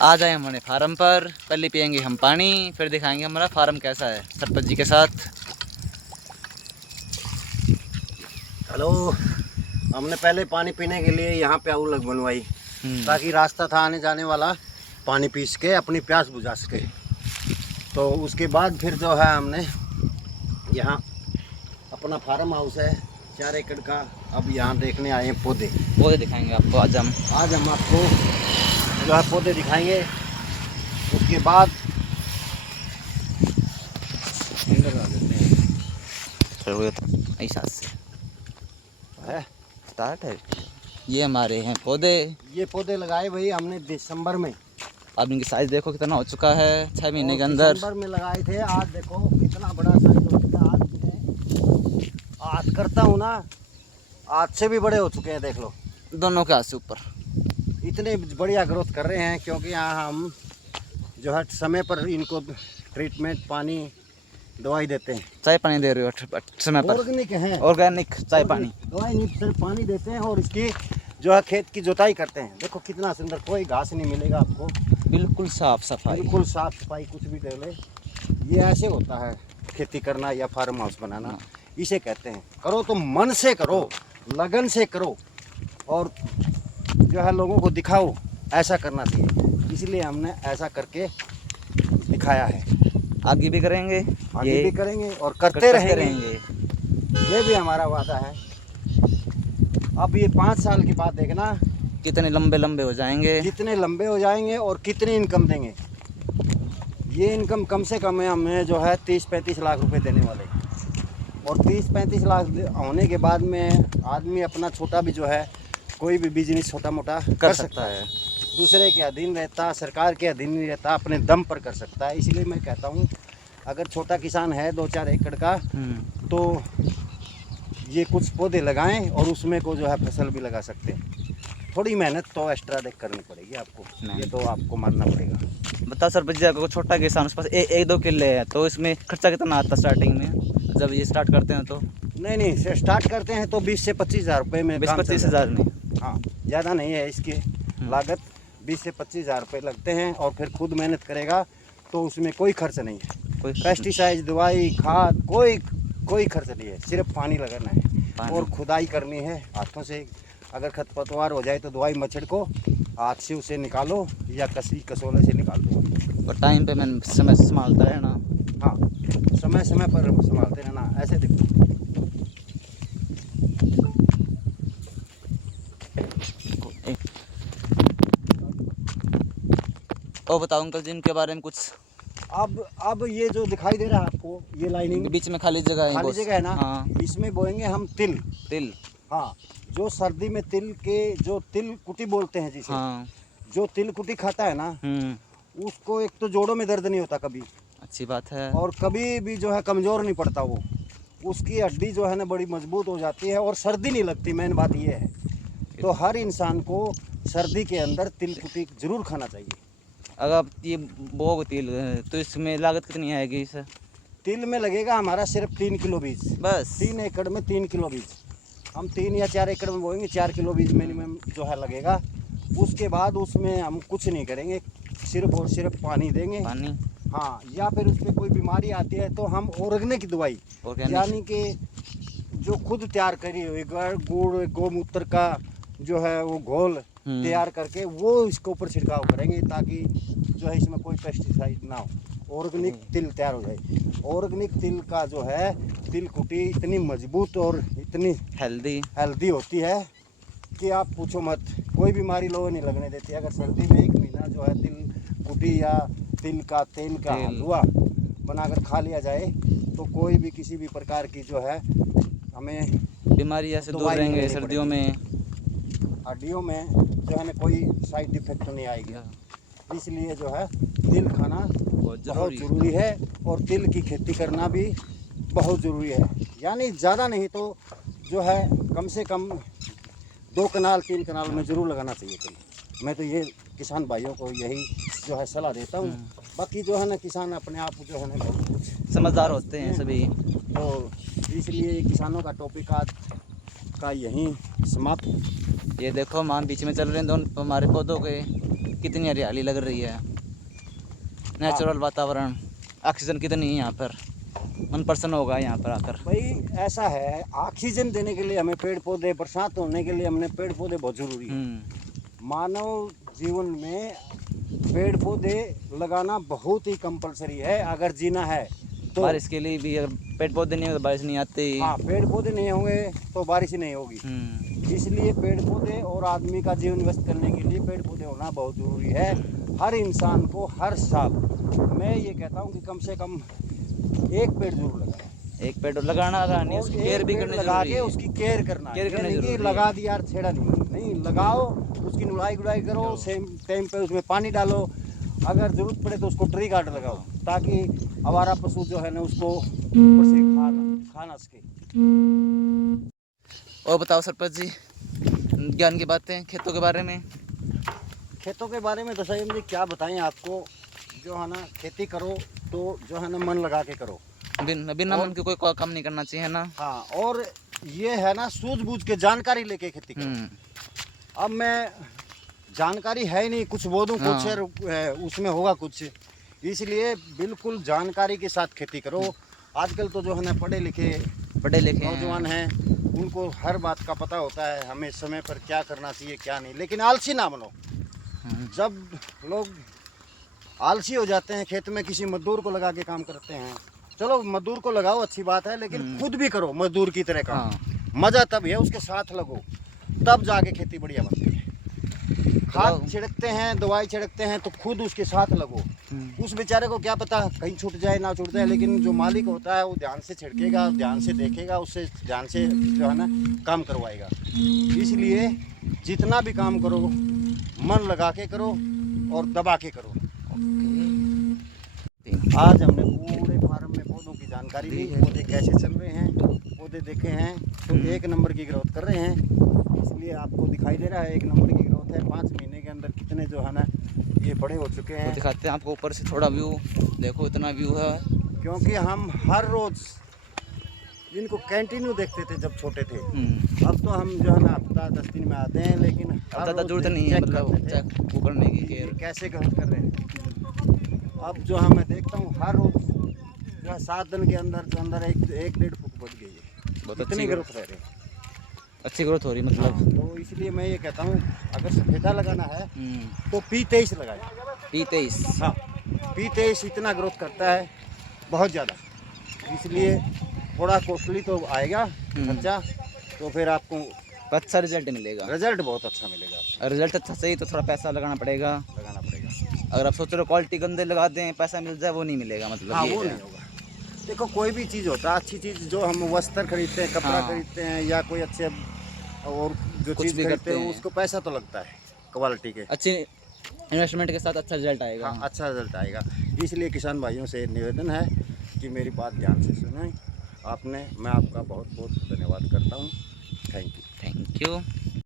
आ जाए हमारे फार्म पर, पहले पियेंगे हम पानी, फिर दिखाएंगे हमारा फार्म कैसा है सरपंच जी के साथ। हेलो, हमने पहले पानी पीने के लिए यहाँ पे आउलग बनवाई ताकि रास्ता था आने जाने वाला पानी पी सके, अपनी प्यास बुझा सके। तो उसके बाद फिर जो है हमने यहाँ अपना फार्म हाउस है 4 एकड़ का। अब यहाँ देखने आए हैं पौधे दिखाएंगे आपको आज हम आपको जो है पौधे दिखाएंगे। उसके बाद ऐसा से है स्टार्ट है। ये हमारे हैं पौधे, ये पौधे लगाए भाई हमने दिसंबर में। अब इनकी साइज देखो कितना हो चुका है 6 महीने के अंदर। दिसंबर में लगाए थे, आज देखो कितना बड़ा साइज हो चुका है। आज करता हूँ ना, आज से भी बड़े हो चुके हैं, देख लो दोनों के हाथ से ऊपर इतने बढ़िया ग्रोथ कर रहे हैं। क्योंकि यहाँ हम जो है समय पर इनको ट्रीटमेंट, पानी, दवाई देते हैं। चाय पानी दे रहे हो समय पर, ऑर्गेनिक है, ऑर्गेनिक चाय पानी, दवाई नहीं सिर्फ पानी देते हैं। और इसकी जो है खेत की जुताई करते हैं। देखो कितना सुंदर, कोई घास नहीं मिलेगा आपको, बिल्कुल साफ सफाई, बिल्कुल साफ सफाई, कुछ भी कर ले। ये ऐसे होता है खेती करना या फार्म हाउस बनाना, इसे कहते हैं। करो तो मन से करो, लगन से करो, और जो है लोगों को दिखाओ, ऐसा करना चाहिए। इसलिए हमने ऐसा करके दिखाया है। आगे भी करेंगे, आगे भी करेंगे और करते रहेंगे। ये भी हमारा वादा है। अब ये 5 साल के बाद देखना कितने लंबे लंबे हो जाएंगे, कितने लंबे हो जाएंगे और कितनी इनकम देंगे। ये इनकम कम से कम है, हमें जो है 30-35 लाख रुपए देने वाले। और 30-35 लाख होने के बाद में आदमी अपना छोटा भी जो है कोई भी बिजनेस छोटा मोटा कर सकता है। दूसरे के अधीन रहता, सरकार के अधीन नहीं रहता, अपने दम पर कर सकता है। इसलिए मैं कहता हूँ अगर छोटा किसान है 2-4 एकड़ का, तो ये कुछ पौधे लगाएं और उसमें को जो है फसल भी लगा सकते हैं। थोड़ी मेहनत तो एक्स्ट्रा देख करनी पड़ेगी आपको, ये तो आपको मानना पड़ेगा। बताओ सरपंच जी, अगर छोटा किसान उसके पास 1-2 किले है तो इसमें खर्चा कितना आता स्टार्टिंग में, जब ये स्टार्ट करते हैं तो? नहीं से स्टार्ट करते हैं तो 20 से 25 हज़ार रुपये में, 20-25 हज़ार में। हाँ, ज़्यादा नहीं है इसकी लागत, 20 से 25 हज़ार रुपये लगते हैं। और फिर खुद मेहनत करेगा तो उसमें कोई खर्च नहीं है, कोई पेस्टिसाइड, दवाई, खाद, कोई खर्च नहीं है। सिर्फ पानी लगाना है और खुदाई करनी है हाथों से। अगर खरपतवार हो जाए तो दवाई मच्छर को हाथ से उसे निकालो या कसौले से निकाल दो। और टाइम पे मैंने समय संभालता रहना। हाँ, समय समय पर संभालते रहना। ऐसे देखो और बताओ अंकल जी इनके बारे में कुछ। अब ये जो दिखाई दे रहा है आपको, ये लाइनिंग बीच में खाली जगह है ना। हाँ। इसमें बोएंगे हम तिल। हाँ, जो सर्दी में तिल कुटी बोलते हैं जिसे। हाँ। जो तिल कुटी खाता है ना, उसको एक तो जोड़ों में दर्द नहीं होता कभी, अच्छी बात है, और कभी भी जो है कमज़ोर नहीं पड़ता वो। उसकी हड्डी जो है ना बड़ी मजबूत हो जाती है और सर्दी नहीं लगती। मेन बात ये है। तो हर इंसान को सर्दी के अंदर तिल कुटी जरूर खाना चाहिए। अगर ये बोग तिल तो इसमें लागत कितनी आएगी? सर तिल में लगेगा हमारा सिर्फ 3 किलो बीज, बस 3 एकड़ में 3 किलो बीज। हम 3 या 4 एकड़ में बोएंगे, 4 किलो बीज मिनिमम जो है लगेगा। उसके बाद उसमें हम कुछ नहीं करेंगे, सिर्फ और सिर्फ पानी देंगे। पानी, हाँ। या फिर उस पर कोई बीमारी आती है तो हम ऑर्गेनिक दवाई, यानी कि जो खुद तैयार करी हुई गुड़ गौमूत्र का जो है वो घोल तैयार करके वो इसके ऊपर छिड़काव करेंगे, ताकि जो है इसमें कोई पेस्टिसाइड ना हो। ऑर्गेनिक तिल तैयार हो जाए। ऑर्गेनिक तिल का जो है तिल कुटी इतनी मजबूत और इतनी हेल्दी होती है कि आप पूछो मत। कोई बीमारी लोगों नहीं लगने देती। अगर सर्दी में 1 महीना जो है तिल कुटी या तिल का तेल का हलवा बनाकर खा लिया जाए तो कोई भी किसी भी प्रकार की जो है हमें बीमारियां से दूर रहेंगे। सर्दियों में हड्डियों में जो है ना कोई साइड इफेक्ट तो नहीं आएगी। इसलिए जो है तिल खाना बहुत ज़रूरी है और तिल की खेती करना भी बहुत ज़रूरी है। यानी ज़्यादा नहीं तो जो है कम से कम 2 कनाल 3 कनाल में ज़रूर लगाना चाहिए तिल। मैं तो ये किसान भाइयों को यही जो है सलाह देता हूँ। बाकी जो है ना किसान अपने आप जो है ना बहुत कुछ समझदार होते हैं सभी, तो इसलिए किसानों का टॉपिक आज का यहीं समाप्त। ये देखो हम बीच में चल रहे हैं दोनों हमारे पौधों के, कितनी हरियाली लग रही है, नेचुरल वातावरण, ऑक्सीजन कितनी है यहाँ पर, मन प्रसन्न होगा यहाँ पर आकर। भाई ऐसा है, ऑक्सीजन देने के लिए हमें पेड़ पौधे, बरसात होने के लिए हमने पेड़ पौधे बहुत जरूरी है। मानव जीवन में पेड़ पौधे लगाना बहुत ही कंपलसरी है अगर जीना है तो। बारिश के लिए भी अगर पेड़ पौधे नहीं हो तो बारिश नहीं आती। हाँ, पेड़ पौधे नहीं होंगे तो बारिश नहीं होगी। इसलिए पेड़ पौधे और आदमी का जीवन व्यस्त करने के लिए पेड़ पौधे होना बहुत ज़रूरी है। हर इंसान को हर साल मैं ये कहता हूँ कि कम से कम एक पेड़ जरूर लगाए। एक पेड़ लगाना नहीं, उसकी केयर भी करनी जरूरी है। उसकी केयर करना, केयर करनी जरूरी है। लगा दिया यार छेड़ा नहीं, लगाओ, उसकी नुड़ाई गुड़ाई करो, सेम टाइम पे उसमें पानी डालो, अगर ज़रूरत पड़े तो उसको ट्री गार्ड लगाओ ताकि आवारा पशु जो है ना उसको ऊपर से खा ना सके। और बताओ सरपंच जी, ज्ञान की बातें खेतों के बारे में। खेतों के बारे में तो सही मुझे क्या बताएं आपको, जो है ना खेती करो तो जो है ना मन लगा के करो, बिना मन के कोई काम नहीं करना चाहिए ना। हाँ, और ये है ना सूझबूझ के जानकारी लेके खेती करो। अब मैं जानकारी है ही नहीं, कुछ बोलूं कुछ है, उसमें होगा कुछ, इसलिए बिल्कुल जानकारी के साथ खेती करो। आजकल तो जो है ना पढ़े लिखे नौजवान हैं, उनको हर बात का पता होता है, हमें समय पर क्या करना चाहिए क्या नहीं, लेकिन आलसी ना बनो। जब लोग आलसी हो जाते हैं, खेत में किसी मजदूर को लगा के काम करते हैं, चलो मजदूर को लगाओ अच्छी बात है, लेकिन खुद भी करो मजदूर की तरह काम। मज़ा तब है उसके साथ लगो, तब जाके खेती बढ़िया बनती है। खाद छिड़कते हैं, दवाई छिड़कते हैं तो खुद उसके साथ लगो। उस बेचारे को क्या पता कहीं छूट जाए ना छूट जाए, लेकिन जो मालिक होता है वो ध्यान से छिड़केगा, ध्यान से देखेगा, उससे ध्यान से जो है ना काम करवाएगा। इसलिए जितना भी काम करो मन लगा के करो और दबा के करो। आज हमने पूरे फार्म में पौधों की जानकारी ली, पौधे कैसे चल रहे हैं, पौधे देखे हैं तो एक नंबर की ग्रोथ कर रहे हैं, इसलिए आपको दिखाई दे रहा है एक नंबर की ग्रोथ है। 5 महीने के अंदर कितने जो है ना ये बड़े हो चुके हैं। दिखाते हैं आपको ऊपर से थोड़ा व्यू, देखो इतना व्यू है। क्योंकि हम हर रोज़ इनको कंटिन्यू देखते थे जब छोटे थे, अब तो हम जो है ना हफ्ता 10 दिन में आते हैं, लेकिन ज़्यादा जरूरत नहीं है मतलब चेक करने की, केयर कैसे ग्रोथ कर रहे हैं। अब जो है मैं देखता हूँ हर रोज जो है 7 दिन के अंदर एक 1.5 फुट बढ़ गई है। बहुत अच्छी ग्रोथ रह रही है, अच्छी ग्रोथ हो रही मतलब। तो इसलिए मैं ये कहता हूँ अगर सफेदा लगाना है तो P23 लगाए। P23, हाँ, P23 इतना ग्रोथ करता है बहुत ज़्यादा, इसलिए थोड़ा कॉस्टली तो आएगा खर्चा, तो फिर आपको अच्छा रिजल्ट मिलेगा, रिजल्ट बहुत अच्छा मिलेगा। रिजल्ट अच्छा चाहिए तो थोड़ा पैसा लगाना पड़ेगा। अगर आप सोच रहे हो क्वालिटी गंदे लगा दें पैसा मिल जाए, वो नहीं मिलेगा मतलब। हाँ, वो नहीं होगा। देखो कोई भी चीज़ होता है, अच्छी चीज़ जो हम वस्त्र खरीदते हैं, कपड़ा खरीदते हैं, या कोई अच्छे और जो चीज़ खरीदते हैं उसको पैसा तो लगता है, क्वालिटी के अच्छी इन्वेस्टमेंट के साथ अच्छा रिजल्ट आएगा। हाँ, अच्छा रिजल्ट आएगा। इसलिए किसान भाइयों से निवेदन है कि मेरी बात ध्यान से सुनें आपने। मैं आपका बहुत बहुत धन्यवाद करता हूँ। Thank you.